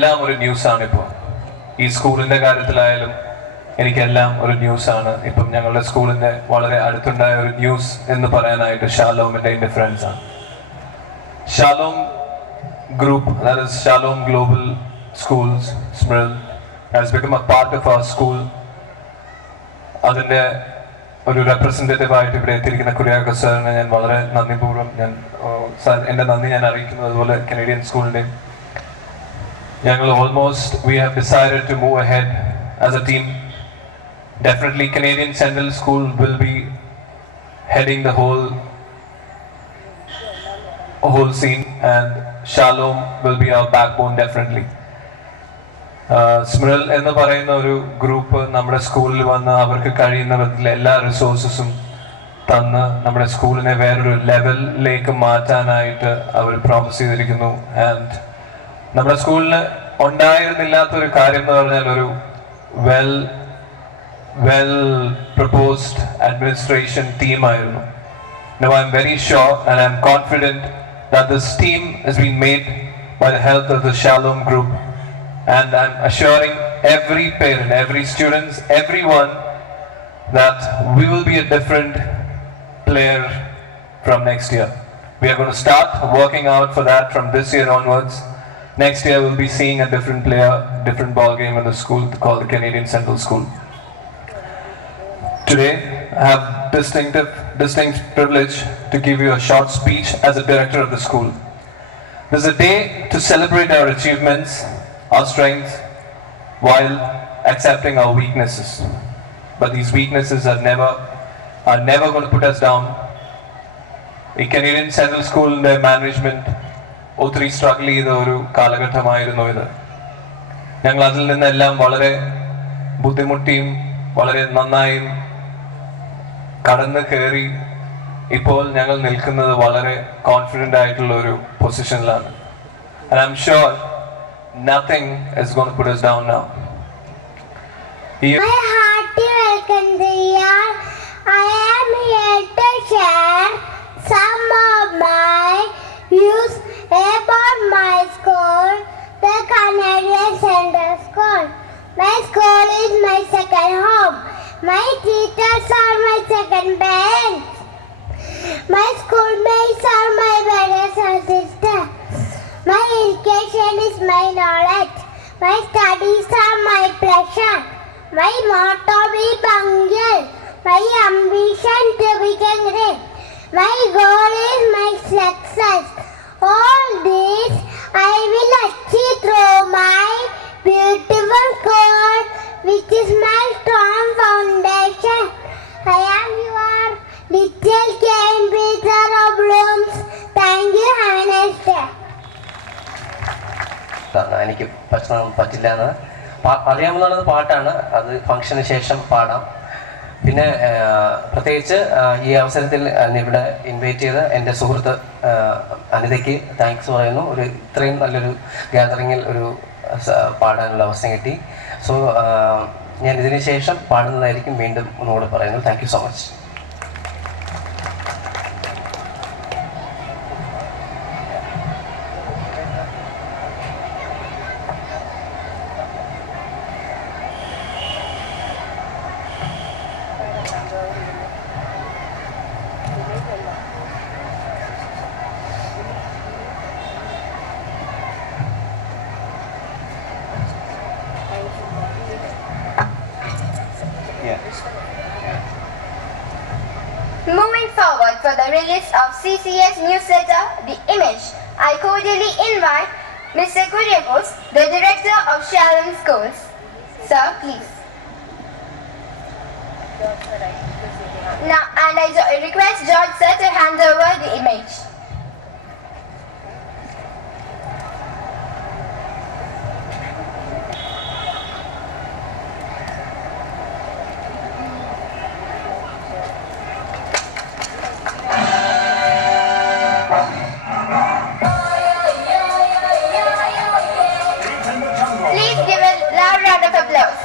എല്ലാം ഒരു ന്യൂസാണ് ഇപ്പോൾ. ഈ സ്കൂളിൻ്റെ കാര്യത്തിലായാലും എനിക്കെല്ലാം ഒരു ന്യൂസാണ്. ഇപ്പം ഞങ്ങളുടെ സ്കൂളിൻ്റെ വളരെ അടുത്തുണ്ടായ ഒരു ന്യൂസ് എന്ന് പറയാനായിട്ട് ഷാലോമിൻ്റെ ഫ്രണ്ട്സ് ആണ്. Shalom group, that is Shalom Global Schools, SMRL, has become a part of our school. അതിൻ്റെ ഒരു റെപ്രസെൻറ്റേറ്റീവ് ആയിട്ട് ഇവിടെ എത്തിയിരിക്കുന്ന കുര്യാക്കോസ് സാറിനെ ഞാൻ വളരെ നന്ദിപൂർവ്വം എൻ്റെ നന്ദി ഞാൻ അറിയിക്കുന്നു. അതുപോലെ കനേഡിയൻ സ്കൂളിൻ്റെയും we have decided to move ahead as a team. Definitely Canadian Central School will be heading the whole scene, and Shalom will be our backbone definitely. SMRL എന്ന് പറയുന്ന ഒരു ഗ്രൂപ്പ് നമ്മുടെ സ്കൂളിൽ വന്ന് അവർക്ക് കഴിയുന്ന വിധത്തിൽ എല്ലാ റിസോഴ്സസും തന്ന് നമ്മുടെ സ്കൂളിനെ വേറൊരു ലെവലിലേക്ക് മാറ്റാനായിട്ട് അവർ പ്രോമിസ് ചെയ്തിരിക്കുന്നു. ആൻഡ് നമ്മുടെ സ്കൂളിന് ഉണ്ടായിരുന്നില്ലാത്തൊരു കാര്യം എന്ന് പറഞ്ഞാൽ ഒരു വെൽ പ്രപ്പോസ്ഡ് അഡ്മിനിസ്ട്രേഷൻ ടീമായിരുന്നു. Now I'm very sure and I'm confident that this team has been made by the help of the Shalom group, and I'm assuring every parent, every student, everyone that we will be a different player from next year. We are going to start working out for that from this year onwards. Next year we'll be seeing a different player, different ball game in the school called the Canadian Central School. Today I have distinct privilege to give you a short speech as a director of the school. This is a day to celebrate our achievements, our strengths, while accepting our weaknesses. But these weaknesses are never going to put us down. The Canadian Central School and their management ഒത്തിരി സ്ട്രഗിൾ ചെയ്ത ഒരു കാലഘട്ടമായിരുന്നു ഇത്. ഞങ്ങൾ അതിൽ നിന്നെല്ലാം വളരെ ബുദ്ധിമുട്ടിയും വളരെ നന്നായും കടന്നു കയറി ഇപ്പോൾ ഞങ്ങൾ നിൽക്കുന്നത് വളരെ കോൺഫിഡൻ്റ് ആയിട്ടുള്ള ഒരു പൊസിഷനിലാണ്. And I'm sure nothing is going to put us down now. My hearty welcome dear. I am here to share some of my views about my school, the Canadian Central School. My school is my second home. My teachers are my second parents. My schoolmates are my brothers and sisters. My education is my knowledge. My studies are my pleasure. My motto be punctual. My ambition to become great. My goal is my success. All this I will achieve through my beautiful school, which is my strong foundation. I am your little Cambridge of Blooms. Thank you. Have a nice day. എനിക്ക് പറ്റില്ല എന്ന് അറിയാവുന്ന പാട്ടാണ് അത്. ഫംഗ്ഷന് ശേഷം പാടാം. പിന്നെ പ്രത്യേകിച്ച് ഈ അവസരത്തിൽ ഇവിടെ ഇൻവൈറ്റ് ചെയ്ത് എൻ്റെ സുഹൃത്ത് അനിതയ്ക്ക് താങ്ക്സ് പറയുന്നു. ഒരു ഇത്രയും നല്ലൊരു ഗ്യാതറിങ്ങിൽ ഒരു പാടാനുള്ള അവസരം കിട്ടി. സോ ഞാൻ ഇതിന് ശേഷം പാടുന്നതായിരിക്കും. വീണ്ടും ഒന്നുകൂടെ പറയുന്നു. Thank you so much. Moving forward for the release of CCS newsletter, The Image, I cordially invite Mr. Kuryakos, the Director of Shalom Schools. Sir, please. Now, and I request George Sir to hand over The Image. Please give a loud round of applause.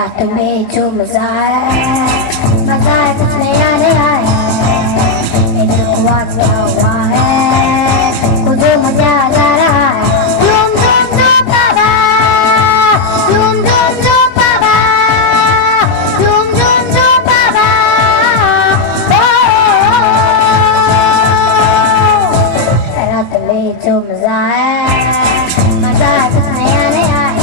रात में जो मजा है कुछ नया नया है ये दिल को आज क्या हुआ है मुझे मजा आ रहा है झूम झूम झूम बाबा झूम झूम झूम बाबा झूम झूम झूम बाबा रात में जो मजा है कुछ नया नया है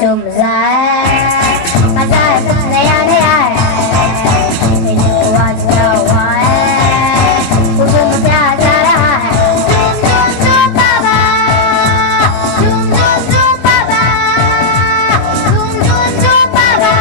जो मजा है कुछ नया नया है ये दिल को आज क्या हुआ है मुझे मजा आ रहा है झूम झूम झूम बाबा झूम झूम झूम बाबा झूम झूम झूम बाबा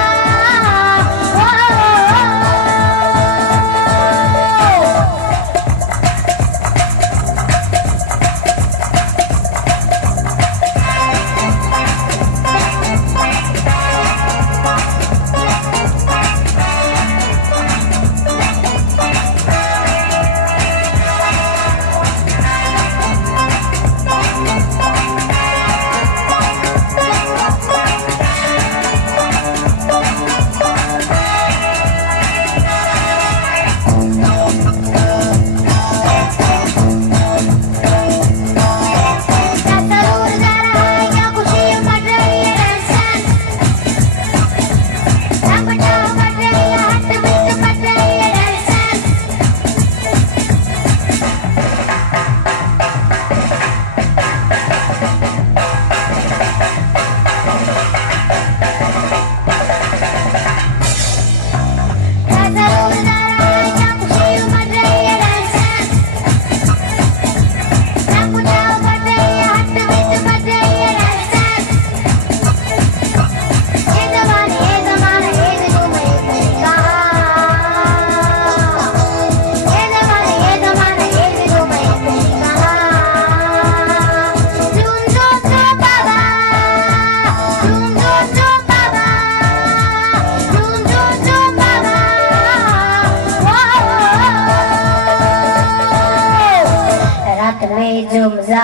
जो मजा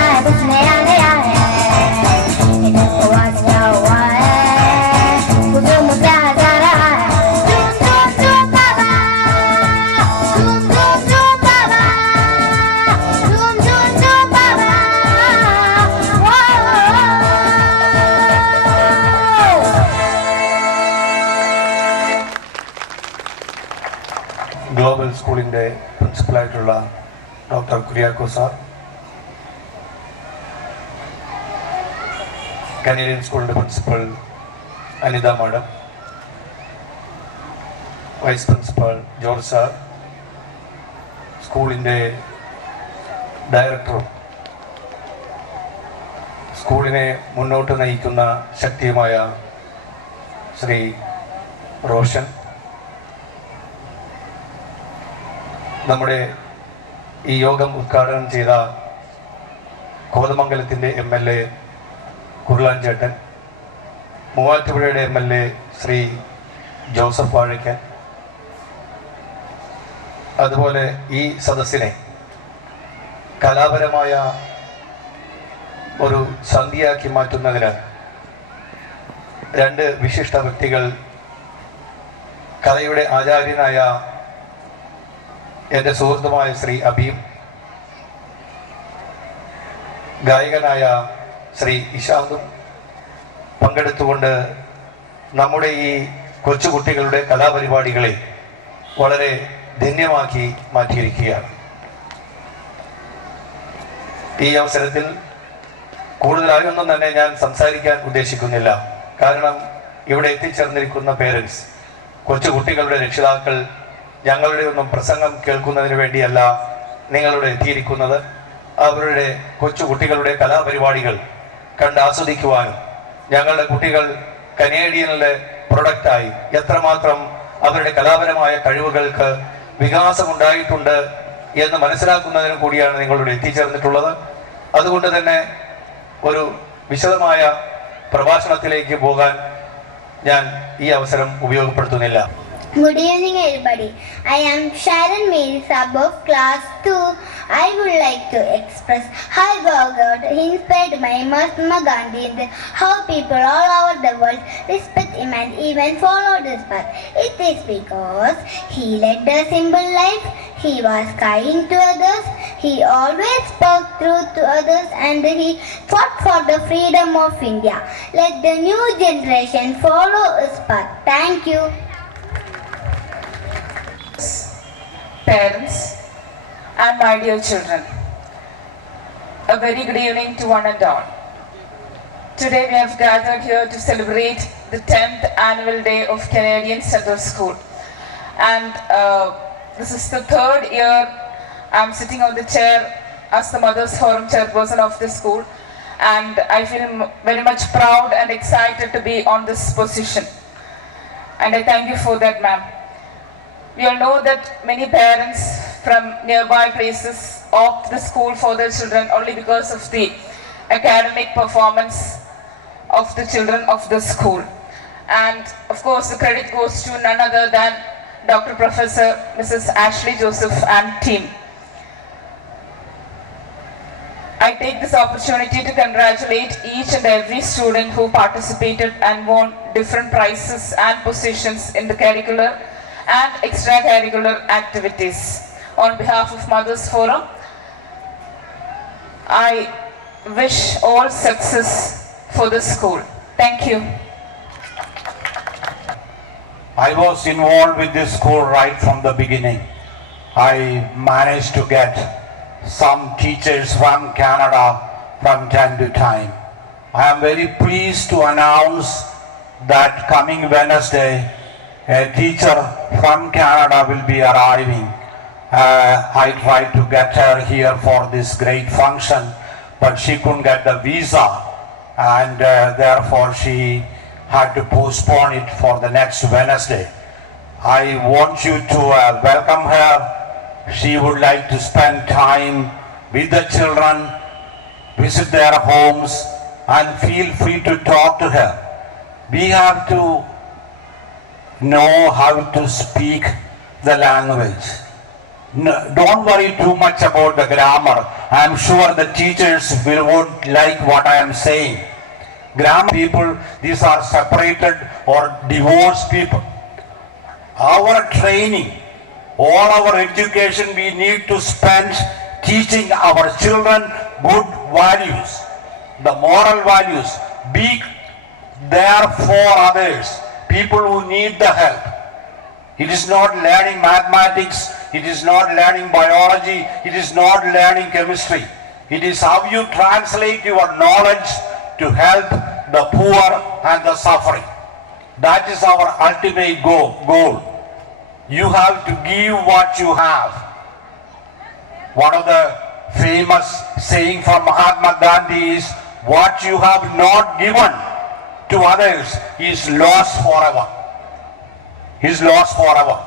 है कुछ नया नया है ये दिल को आज क्या हुआ है मुझे मजा आ रहा है झूम झूम झूम बाबा झूम झूम झूम बाबा झूम झूम झूम बाबा ഗ്ലോബൽ സ്കൂളിൻ്റെ പ്രിൻസിപ്പലായിട്ടുള്ള ഡോക്ടർ കുര്യാക്കോ സാർ, കനേഡിയൻ സ്കൂളിൻ്റെ principal Anitha madam, vice principal George sir, സ്കൂളിൻ്റെ ഡയറക്ടറും സ്കൂളിനെ മുന്നോട്ട് നയിക്കുന്ന ശക്തിയുമായ ശ്രീ റോഷൻ, നമ്മുടെ ഈ യോഗം ഉദ്ഘാടനം ചെയ്ത കോതമംഗലത്തിൻ്റെ MLA കുർലാൻ ചേട്ടൻ, മൂവാറ്റുപുഴയുടെ MLA ശ്രീ ജോസഫ് വാഴയ്ക്കൻ, അതുപോലെ ഈ സദസ്സിനെ കലാപരമായ ഒരു സന്ധ്യയാക്കി മാറ്റുന്നതിന് രണ്ട് വിശിഷ്ട വ്യക്തികൾ, കലയുടെ ആചാര്യനായ എൻ്റെ സുഹൃത്തുമായ ശ്രീ അബീം, ഗായകനായ ശ്രീ ഇഷാന്തും പങ്കെടുത്തുകൊണ്ട് നമ്മുടെ ഈ കൊച്ചുകുട്ടികളുടെ കലാപരിപാടികളെ വളരെ ധന്യമാക്കി മാറ്റിയിരിക്കുകയാണ്. ഈ അവസരത്തിൽ കൂടുതലായൊന്നും തന്നെ ഞാൻ സംസാരിക്കാൻ ഉദ്ദേശിക്കുന്നില്ല. കാരണം ഇവിടെ എത്തിച്ചേർന്നിരിക്കുന്ന പേരൻസ്, കൊച്ചുകുട്ടികളുടെ രക്ഷിതാക്കൾ ഞങ്ങളുടെ ഒന്നും പ്രസംഗം കേൾക്കുന്നതിന് വേണ്ടിയല്ല നിങ്ങളിവിടെ എത്തിയിരിക്കുന്നത്. അവരുടെ കൊച്ചുകുട്ടികളുടെ കലാപരിപാടികൾ കണ്ട് ആസ്വദിക്കുവാനും ഞങ്ങളുടെ കുട്ടികൾ കനേഡിയനിലെ പ്രൊഡക്റ്റായി എത്രമാത്രം അവരുടെ കലാപരമായ കഴിവുകൾക്ക് വികാസമുണ്ടായിട്ടുണ്ട് എന്ന് മനസ്സിലാക്കുന്നതിനും കൂടിയാണ് നിങ്ങളിവിടെ എത്തിച്ചേർന്നിട്ടുള്ളത്. അതുകൊണ്ട് തന്നെ ഒരു വിശദമായ പ്രഭാഷണത്തിലേക്ക് പോകാൻ ഞാൻ ഈ അവസരം ഉപയോഗപ്പെടുത്തുന്നില്ല. Good evening, everybody. I am Sharon Mary Sab of Class 2. I would like to express how God inspired my Mahatma Gandhi and how people all over the world respect him and even follow his path. It is because he led a simple life, he was kind to others, he always spoke truth to others, and he fought for the freedom of India. Let the new generation follow his path. Thank you. Parents and my dear children, a very good evening to one and all. Today we have gathered here to celebrate the 10th annual day of Canadian Central School, and this is the third year I'm sitting on the chair as the Mothers Forum chairperson of the school, and I feel very much proud and excited to be on this position, and I thank you for that, ma'am. We all know that many parents from nearby places opt the school for their children only because of the academic performance of the children of the school. And of course the credit goes to none other than Dr. Professor Mrs. Ashley Joseph and team. I take this opportunity to congratulate each and every student who participated and won different prizes and positions in the curricular and extracurricular activities. On behalf of Mothers Forum, I wish all success for the school. Thank you. I was involved with this school right from the beginning. I managed to get some teachers from Canada from time to time. I am very pleased to announce that coming Wednesday, a teacher from Canada will be arriving. I tried to get her here for this great function, but she couldn't get the visa, and therefore she had to postpone it for the next Wednesday. I want you to welcome her. She would like to spend time with the children, visit their homes, and feel free to talk to her. We have to know how to speak the language. No, don't worry too much about the grammar. I am sure the teachers won't like what I am saying. Grammar people, these are separated or divorced people. Our training, all our education, we need to spend teaching our children good values, the moral values. Be there for others, people who need the help. It is not learning mathematics, it is not learning biology, it is not learning chemistry. It is how you translate your knowledge to help the poor and the suffering. That is our ultimate goal. You have to give what you have. One of the famous saying from Mahatma Gandhi is, what you have not given to others is lost forever. Is lost forever.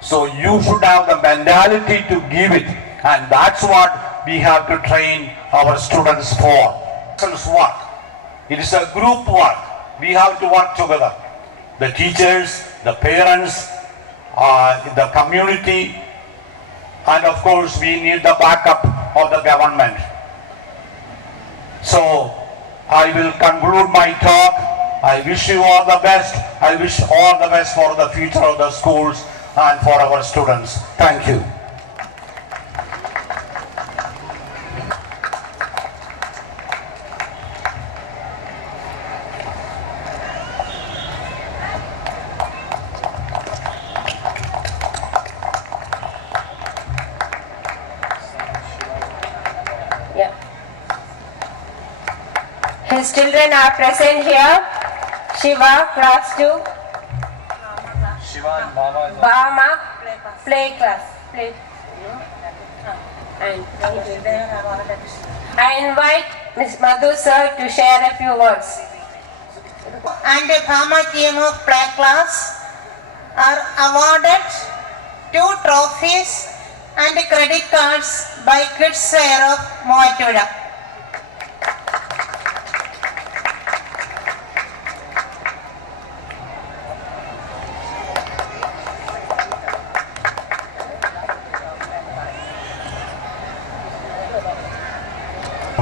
So you should have the mentality to give it, and that's what we have to train our students for. It's work. It is a group work. We have to work together. The teachers, the parents, the community, and of course we need the backup of the government. So I will conclude my talk. I wish you all the best. I wish all the best for the future of the schools and for our students. Thank you. His children are present here. Shiva, class 2. Bahama, play class. Play. And I invite Ms. Madhu sir to share a few words. And the Bahama team of play class are awarded 2 trophies and credit cards by Kids Fair of Moatura.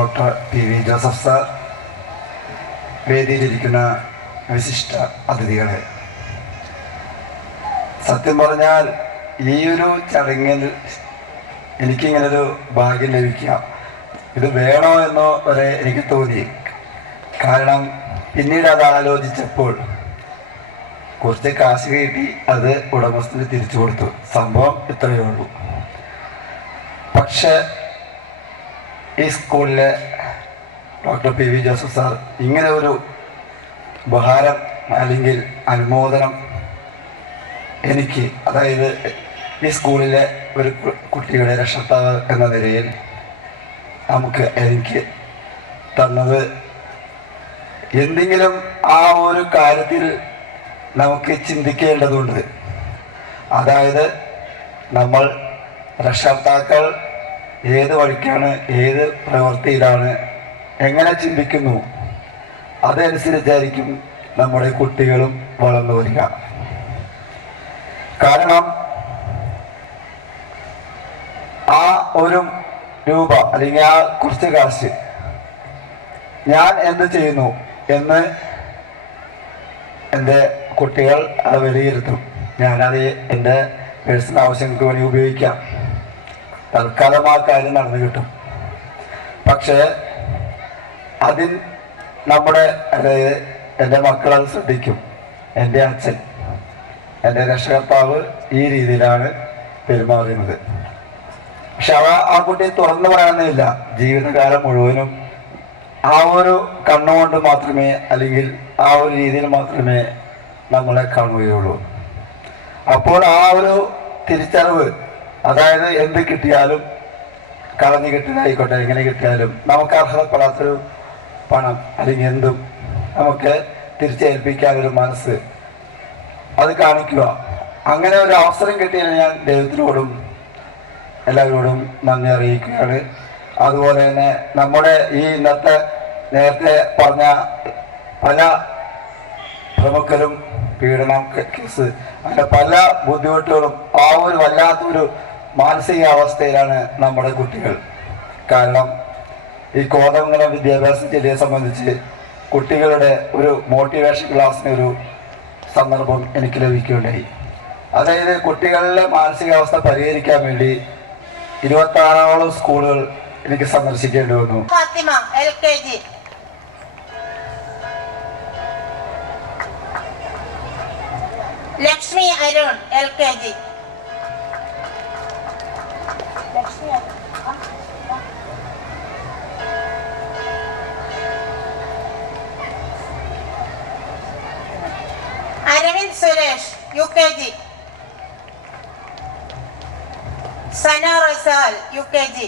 Doctor P V. Joseph sir, വേദിയിലിരിക്കുന്ന വിശിഷ്ട അതിഥികളെ, സത്യം പറഞ്ഞാൽ ഈ ഒരു ചടങ്ങിൽ എനിക്കിങ്ങനൊരു ഭാഗ്യം ലഭിക്കുക ഇത് വേണോ എന്നോ വരെ എനിക്ക് തോന്നി. കാരണം പിന്നീട് അത് ആലോചിച്ചപ്പോൾ കുറച്ച് കാശ് കിട്ടി, അത് ഉടമസ്ഥന് തിരിച്ചു കൊടുത്തു. സംഭവം ഇത്രയേ ഉള്ളൂ. പക്ഷെ ഈ സ്കൂളിലെ ഡോക്ടർ പി.വി. ജോസഫ് സാർ ഇങ്ങനെ ഒരു ഉപഹാരം അല്ലെങ്കിൽ അനുമോദനം എനിക്ക്, അതായത് ഈ സ്കൂളിലെ ഒരു കുട്ടിയുടെ രക്ഷകർത്താവ് എന്ന നിലയിൽ എനിക്ക് തന്നത്, എന്തെങ്കിലും ആ ഒരു കാര്യത്തിൽ നമുക്ക് ചിന്തിക്കേണ്ടതുണ്ട്. അതായത് നമ്മൾ രക്ഷകർത്താക്കൾ ഏത് വഴിക്കാണ്, ഏത് പ്രവൃത്തിയിലാണ്, എങ്ങനെ ചിന്തിക്കുന്നു, അതനുസരിച്ചായിരിക്കും നമ്മുടെ കുട്ടികളും വളർന്നു വരിക. കാരണം ആ ഒരു രൂപ അല്ലെങ്കിൽ ആ കുറച്ച് കാശ് ഞാൻ എന്ത് ചെയ്യുന്നു എന്ന് എൻ്റെ കുട്ടികൾ അത് വിലയിരുത്തും. ഞാനത് എൻ്റെ പേഴ്സണൽ ആവശ്യങ്ങൾക്ക് വേണ്ടി ഉപയോഗിക്കാം. തൽക്കാലം ആ കാര്യം നടന്നു കിട്ടും. പക്ഷേ അതിൽ നമ്മുടെ, അതായത് എൻ്റെ മക്കളത് ശ്രദ്ധിക്കും. എൻ്റെ അച്ഛൻ, എൻ്റെ രക്ഷകർത്താവ് ഈ രീതിയിലാണ് പെരുമാറുന്നത്. പക്ഷെ ആ കുട്ടി തുറന്നു പറയാനൊന്നുമില്ല. ജീവിതകാലം മുഴുവനും ആ ഒരു കണ്ണുകൊണ്ട് മാത്രമേ, അല്ലെങ്കിൽ ആ ഒരു രീതിയിൽ മാത്രമേ നമ്മളെ കാണുകയുള്ളൂ. അപ്പോൾ ആ ഒരു തിരിച്ചറിവ്, അതായത് എന്ത് കിട്ടിയാലും, കളഞ്ഞു കിട്ടിയതായിക്കോട്ടെ, എങ്ങനെ കിട്ടിയാലും നമുക്ക് അർഹതപ്പെടാത്തൊരു പണം അല്ലെങ്കിൽ എന്തും നമുക്ക് തിരിച്ചേൽപ്പിക്കാനൊരു മനസ്സ് അത് കാണിക്കുക. അങ്ങനെ ഒരു അവസരം കിട്ടിയതിന് ഞാൻ ദൈവത്തിനോടും എല്ലാവരോടും നന്ദി അറിയിക്കുകയാണ്. അതുപോലെ തന്നെ നമ്മുടെ ഈ ഇന്നത്തെ നേരത്തെ പറഞ്ഞ പല പ്രമുഖരും പീഡനം കേസ്, അങ്ങനെ പല ബുദ്ധിമുട്ടുകളും, ആ ഒരു വല്ലാത്തൊരു മാനസികാവസ്ഥയിലാണ് നമ്മുടെ കുട്ടികൾ. കാരണം ഈ കോതമംഗലം വിദ്യാഭ്യാസ ജില്ലയെ സംബന്ധിച്ച് കുട്ടികളുടെ ഒരു മോട്ടിവേഷൻ ക്ലാസ്സിനൊരു സന്ദർഭം എനിക്ക് ലഭിക്കുകയുണ്ടായി. അതായത് കുട്ടികളുടെ മാനസികാവസ്ഥ പരിഹരിക്കാൻ വേണ്ടി 26ഓളം സ്കൂളുകൾ എനിക്ക് സന്ദർശിക്കേണ്ടി വന്നു. ഫാത്തിമ LKG, ലക്ഷ്മി അരുൺ LKG, അരവിന്ദ് സുരേഷ് UKG, സന റസാൽ UKG,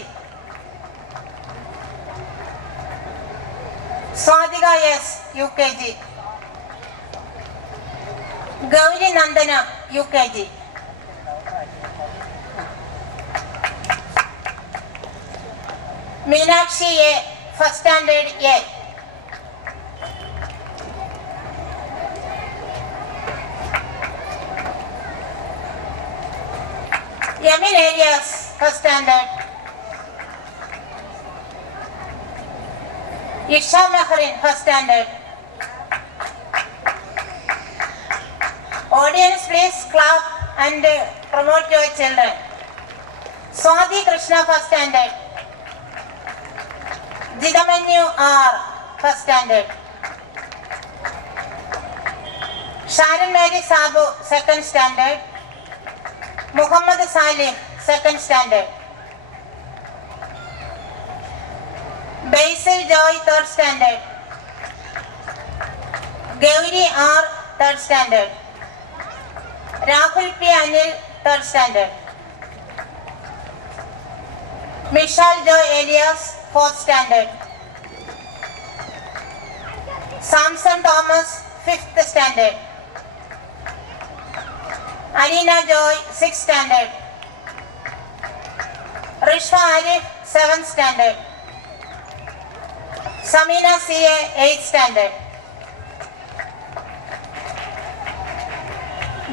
Swadhika S, UKG. Gauri Nandana, UKG. Meenakshi A, first standard A. Yamin Elias, first standard. Isha Mahrin, first standard. Audience, please clap and promote your children. Swati Krishna, first standard. Jidamanyu R, first standard. Sharon Mary Sabu, second standard. Muhammad Salim, second standard. Basil Joy, third standard. Gauri R, third standard. Rahul P. Anil, third standard. Michelle Joy Elias, fourth standard. Samson Thomas, fifth standard. Alina Joy, sixth standard. Rishwa Arif, seventh standard. Samina CA, eighth standard.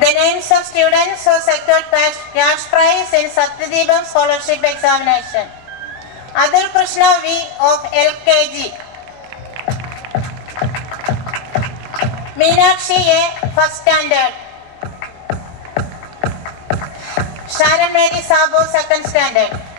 The names of students who secured cash prize in Satyadipam scholarship examination. Adil Krishna V of LKG. Meenakshi A, first standard. Sharon Mary Sabu, second standard.